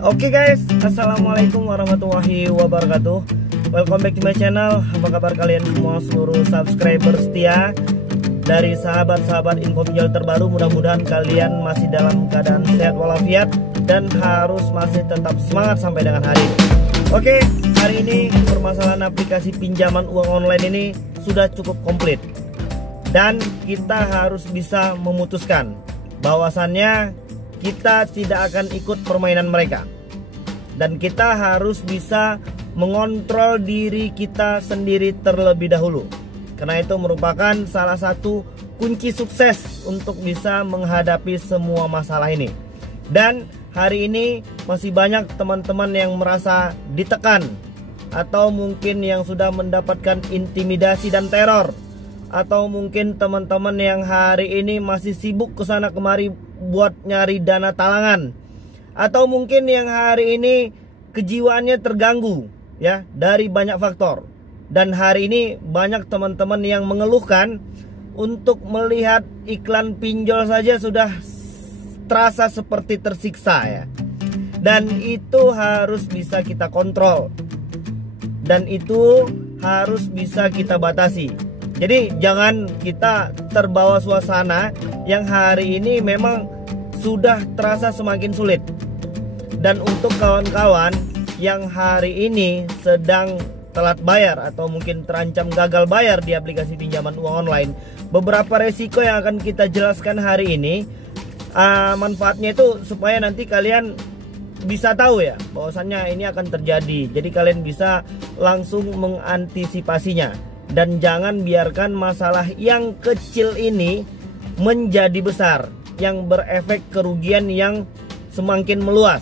Oke guys, assalamualaikum warahmatullahi wabarakatuh. Welcome back to my channel. Apa kabar kalian semua, seluruh subscriber setia dari sahabat-sahabat info pinjol terbaru. Mudah-mudahan kalian masih dalam keadaan sehat walafiat dan harus masih tetap semangat sampai dengan hari ini. Oke, hari ini permasalahan aplikasi pinjaman uang online ini sudah cukup komplit, dan kita harus bisa memutuskan bahwasannya kita tidak akan ikut permainan mereka, dan kita harus bisa mengontrol diri kita sendiri terlebih dahulu, karena itu merupakan salah satu kunci sukses untuk bisa menghadapi semua masalah ini. Dan hari ini masih banyak teman-teman yang merasa ditekan, atau mungkin yang sudah mendapatkan intimidasi dan teror, atau mungkin teman-teman yang hari ini masih sibuk kesana kemari buat nyari dana talangan, atau mungkin yang hari ini kejiwaannya terganggu ya dari banyak faktor. Dan hari ini banyak teman-teman yang mengeluhkan untuk melihat iklan pinjol saja sudah terasa seperti tersiksa ya. Dan itu harus bisa kita kontrol, dan itu harus bisa kita batasi. Jadi jangan kita terbawa suasana yang hari ini memang sudah terasa semakin sulit. Dan untuk kawan-kawan yang hari ini sedang telat bayar atau mungkin terancam gagal bayar di aplikasi pinjaman uang online, beberapa resiko yang akan kita jelaskan hari ini. Manfaatnya itu supaya nanti kalian bisa tahu ya bahwasannya ini akan terjadi. Jadi kalian bisa langsung mengantisipasinya. Dan jangan biarkan masalah yang kecil ini menjadi besar, yang berefek kerugian yang semakin meluas.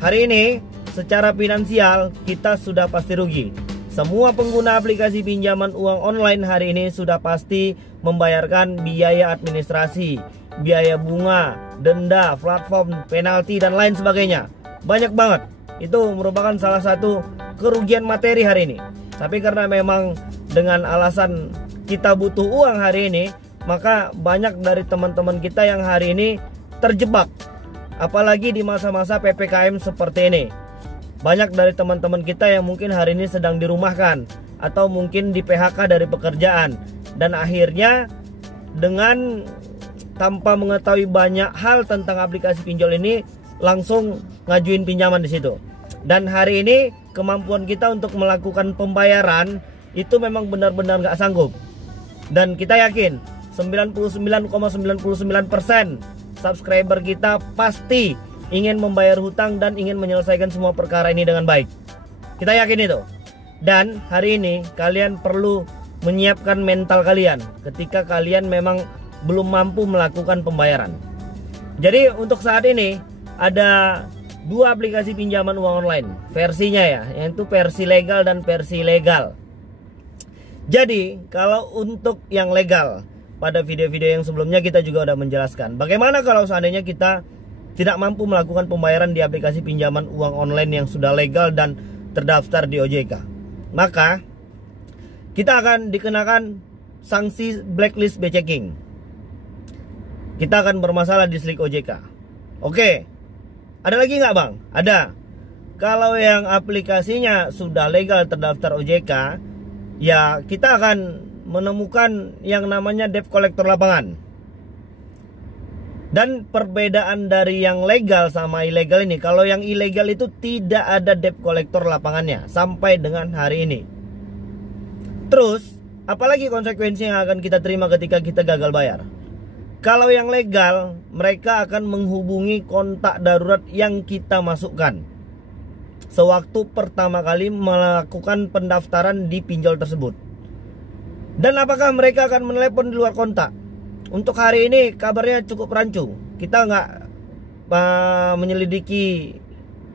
Hari ini secara finansial kita sudah pasti rugi. Semua pengguna aplikasi pinjaman uang online hari ini sudah pasti membayarkan biaya administrasi, biaya bunga, denda, platform, penalti, dan lain sebagainya. Banyak banget. Itu merupakan salah satu kerugian materi hari ini. Tapi karena memang dengan alasan kita butuh uang hari ini, maka banyak dari teman-teman kita yang hari ini terjebak. Apalagi di masa-masa PPKM seperti ini. Banyak dari teman-teman kita yang mungkin hari ini sedang dirumahkan, atau mungkin di PHK dari pekerjaan. Dan akhirnya dengan tanpa mengetahui banyak hal tentang aplikasi pinjol ini, langsung ngajuin pinjaman di situ. Dan hari ini kemampuan kita untuk melakukan pembayaran itu memang benar-benar nggak sanggup. Dan kita yakin 99,99% subscriber kita pasti ingin membayar hutang dan ingin menyelesaikan semua perkara ini dengan baik. Kita yakin itu. Dan hari ini kalian perlu menyiapkan mental kalian ketika kalian memang belum mampu melakukan pembayaran. Jadi untuk saat ini ada dua aplikasi pinjaman uang online versinya ya, yaitu versi legal dan versi ilegal. Jadi kalau untuk yang legal, pada video-video yang sebelumnya kita juga udah menjelaskan bagaimana kalau seandainya kita tidak mampu melakukan pembayaran di aplikasi pinjaman uang online yang sudah legal dan terdaftar di OJK. Maka kita akan dikenakan sanksi blacklist bechecking. Kita akan bermasalah di SLIK OJK. Oke. Ada lagi nggak bang? Ada. Kalau yang aplikasinya sudah legal terdaftar OJK, ya kita akan menemukan yang namanya debt collector lapangan. Dan perbedaan dari yang legal sama ilegal ini, kalau yang ilegal itu tidak ada debt collector lapangannya sampai dengan hari ini. Terus, apalagi konsekuensi yang akan kita terima ketika kita gagal bayar? Kalau yang legal, mereka akan menghubungi kontak darurat yang kita masukkan sewaktu pertama kali melakukan pendaftaran di pinjol tersebut. Dan apakah mereka akan menelepon di luar kontak? Untuk hari ini kabarnya cukup rancu. Kita nggak menyelidiki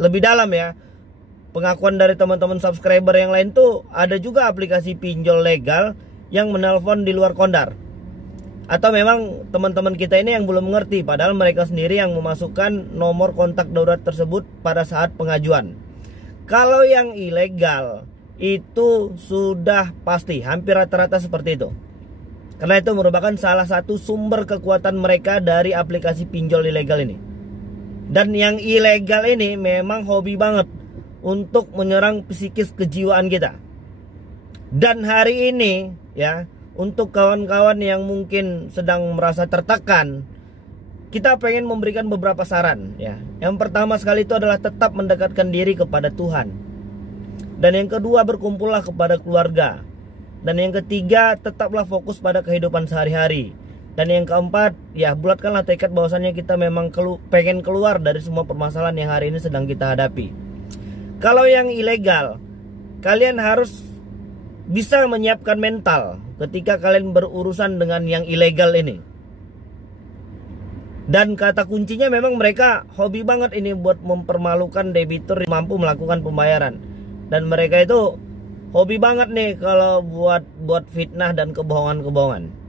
lebih dalam ya. Pengakuan dari teman-teman subscriber yang lain tuh ada juga aplikasi pinjol legal yang menelpon di luar kondar. Atau memang teman-teman kita ini yang belum mengerti, padahal mereka sendiri yang memasukkan nomor kontak darurat tersebut pada saat pengajuan. Kalau yang ilegal itu sudah pasti hampir rata-rata seperti itu. Karena itu merupakan salah satu sumber kekuatan mereka dari aplikasi pinjol ilegal ini. Dan yang ilegal ini memang hobi banget untuk menyerang psikis kejiwaan kita. Dan hari ini ya, untuk kawan-kawan yang mungkin sedang merasa tertekan, kita pengen memberikan beberapa saran ya. Yang pertama sekali itu adalah tetap mendekatkan diri kepada Tuhan. Dan yang kedua, berkumpullah kepada keluarga. Dan yang ketiga, tetaplah fokus pada kehidupan sehari-hari. Dan yang keempat, ya bulatkanlah tekad bahwasannya kita memang pengen keluar dari semua permasalahan yang hari ini sedang kita hadapi. Kalau yang ilegal, kalian harus bisa menyiapkan mental ketika kalian berurusan dengan yang ilegal ini. Dan kata kuncinya memang mereka hobi banget ini buat mempermalukan debitur yang mampu melakukan pembayaran. Dan mereka itu hobi banget nih kalau buat fitnah dan kebohongan-kebohongan.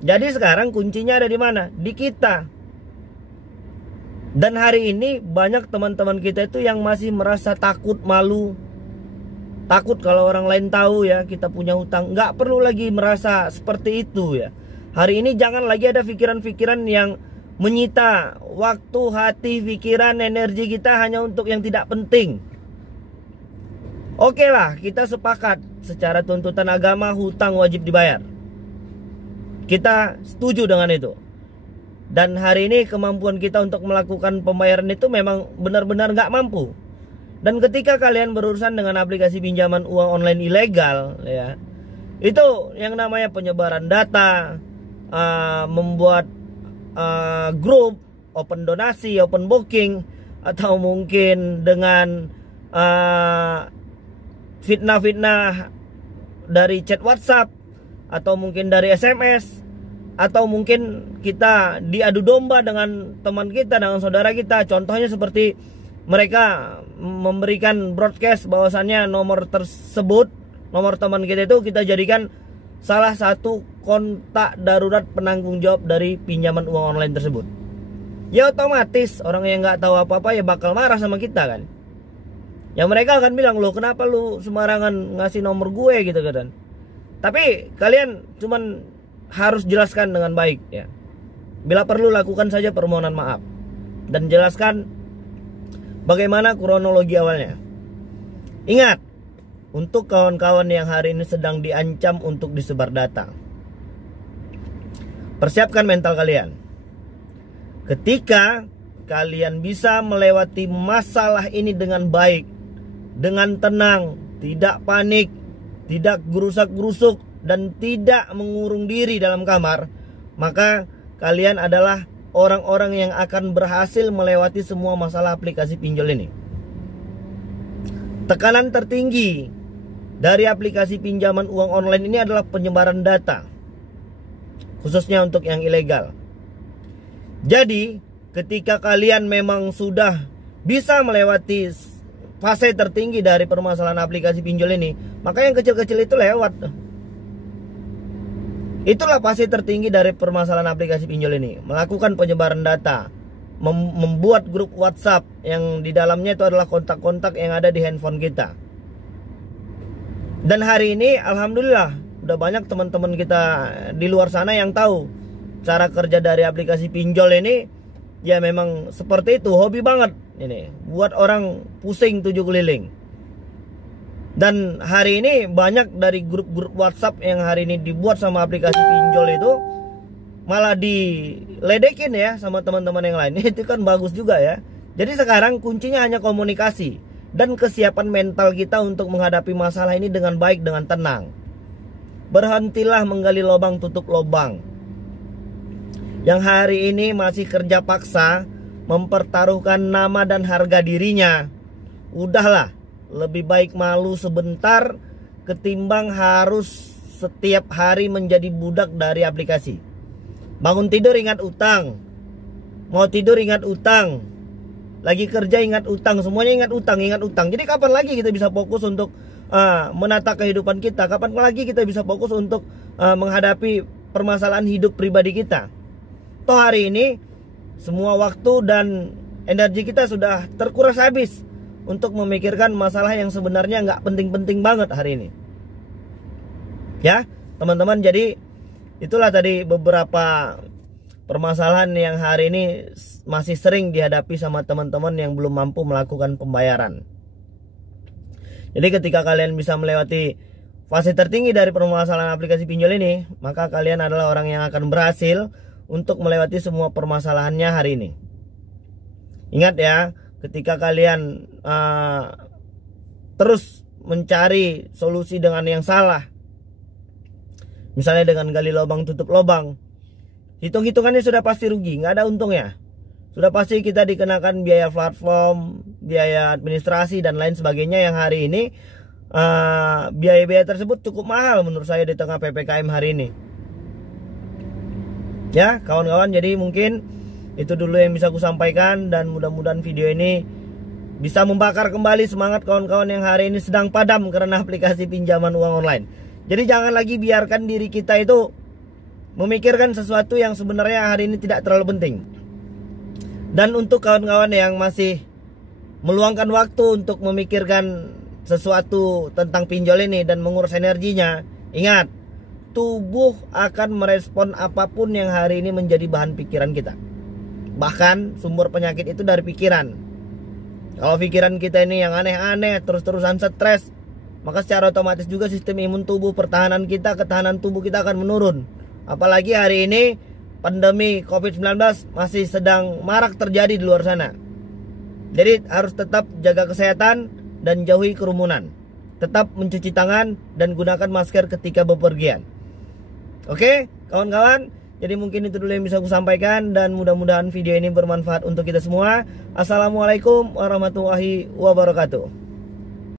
Jadi sekarang kuncinya ada di mana? Di kita. Dan hari ini banyak teman-teman kita itu yang masih merasa takut, malu. Takut kalau orang lain tahu ya kita punya hutang. Nggak perlu lagi merasa seperti itu ya. Hari ini jangan lagi ada pikiran-pikiran yang menyita waktu, hati, pikiran, energi kita hanya untuk yang tidak penting. Oke lah, kita sepakat secara tuntutan agama hutang wajib dibayar. Kita setuju dengan itu. Dan hari ini kemampuan kita untuk melakukan pembayaran itu memang benar-benar nggak mampu. Dan ketika kalian berurusan dengan aplikasi pinjaman uang online ilegal ya, itu yang namanya penyebaran data, membuat grup, open donasi, open booking, atau mungkin dengan fitnah-fitnah dari chat WhatsApp, atau mungkin dari SMS, atau mungkin kita diadu domba dengan teman kita, dengan saudara kita. Contohnya seperti mereka memberikan broadcast bahwasannya nomor tersebut, nomor teman kita itu kita jadikan salah satu kontak darurat penanggung jawab dari pinjaman uang online tersebut. Ya otomatis orang yang nggak tahu apa-apa ya bakal marah sama kita kan. Ya mereka akan bilang, loh kenapa lu sembarangan ngasih nomor gue gitu kan. Tapi kalian cuman harus jelaskan dengan baik ya. Bila perlu lakukan saja permohonan maaf dan jelaskan bagaimana kronologi awalnya. Ingat, untuk kawan-kawan yang hari ini sedang diancam untuk disebar data, persiapkan mental kalian. Ketika kalian bisa melewati masalah ini dengan baik, dengan tenang, tidak panik, tidak gerusak-gerusuk, dan tidak mengurung diri dalam kamar, maka kalian adalah orang-orang yang akan berhasil melewati semua masalah aplikasi pinjol ini. Tekanan tertinggi dari aplikasi pinjaman uang online ini adalah penyebaran data, khususnya untuk yang ilegal. Jadi ketika kalian memang sudah bisa melewati fase tertinggi dari permasalahan aplikasi pinjol ini, maka yang kecil-kecil itu lewat. Itulah fase tertinggi dari permasalahan aplikasi pinjol ini, melakukan penyebaran data, membuat grup WhatsApp yang di dalamnya itu adalah kontak-kontak yang ada di handphone kita. Dan hari ini alhamdulillah udah banyak teman-teman kita di luar sana yang tahu cara kerja dari aplikasi pinjol ini. Ya memang seperti itu, hobi banget ini, buat orang pusing 7 keliling. Dan hari ini banyak dari grup-grup WhatsApp yang hari ini dibuat sama aplikasi pinjol itu malah diledekin ya sama teman-teman yang lain. Itu kan bagus juga ya. Jadi sekarang kuncinya hanya komunikasi dan kesiapan mental kita untuk menghadapi masalah ini dengan baik, dengan tenang. Berhentilah menggali lubang tutup lubang. Yang hari ini masih kerja paksa, mempertaruhkan nama dan harga dirinya, udahlah, lebih baik malu sebentar ketimbang harus setiap hari menjadi budak dari aplikasi. Bangun tidur ingat utang, mau tidur ingat utang, lagi kerja ingat utang, semuanya ingat utang. Jadi kapan lagi kita bisa fokus untuk menata kehidupan kita? Kapan lagi kita bisa fokus untuk menghadapi permasalahan hidup pribadi kita? Toh hari ini semua waktu dan energi kita sudah terkuras habis untuk memikirkan masalah yang sebenarnya nggak penting-penting banget hari ini. Ya teman-teman, jadi itulah tadi beberapa permasalahan yang hari ini masih sering dihadapi sama teman-teman yang belum mampu melakukan pembayaran. Jadi ketika kalian bisa melewati fase tertinggi dari permasalahan aplikasi pinjol ini, maka kalian adalah orang yang akan berhasil untuk melewati semua permasalahannya hari ini. Ingat ya, ketika kalian terus mencari solusi dengan yang salah, misalnya dengan gali lubang tutup lubang, hitung-hitungannya sudah pasti rugi, nggak ada untungnya. Sudah pasti kita dikenakan biaya platform, biaya administrasi dan lain sebagainya yang hari ini biaya-biaya tersebut cukup mahal menurut saya di tengah PPKM hari ini. Ya kawan-kawan, jadi mungkin itu dulu yang bisa aku sampaikan, dan mudah-mudahan video ini bisa membakar kembali semangat kawan-kawan yang hari ini sedang padam karena aplikasi pinjaman uang online. Jadi jangan lagi biarkan diri kita itu memikirkan sesuatu yang sebenarnya hari ini tidak terlalu penting. Dan untuk kawan-kawan yang masih meluangkan waktu untuk memikirkan sesuatu tentang pinjol ini dan mengurus energinya, ingat, tubuh akan merespon apapun yang hari ini menjadi bahan pikiran kita. Bahkan sumber penyakit itu dari pikiran. Kalau pikiran kita ini yang aneh-aneh, terus-terusan stres, maka secara otomatis juga sistem imun tubuh, pertahanan kita, ketahanan tubuh kita akan menurun. Apalagi hari ini pandemi COVID-19 masih sedang marak terjadi di luar sana. Jadi harus tetap jaga kesehatan dan jauhi kerumunan. Tetap mencuci tangan dan gunakan masker ketika bepergian. Oke, kawan-kawan. Jadi mungkin itu dulu yang bisa aku sampaikan, dan mudah-mudahan video ini bermanfaat untuk kita semua. Assalamualaikum warahmatullahi wabarakatuh.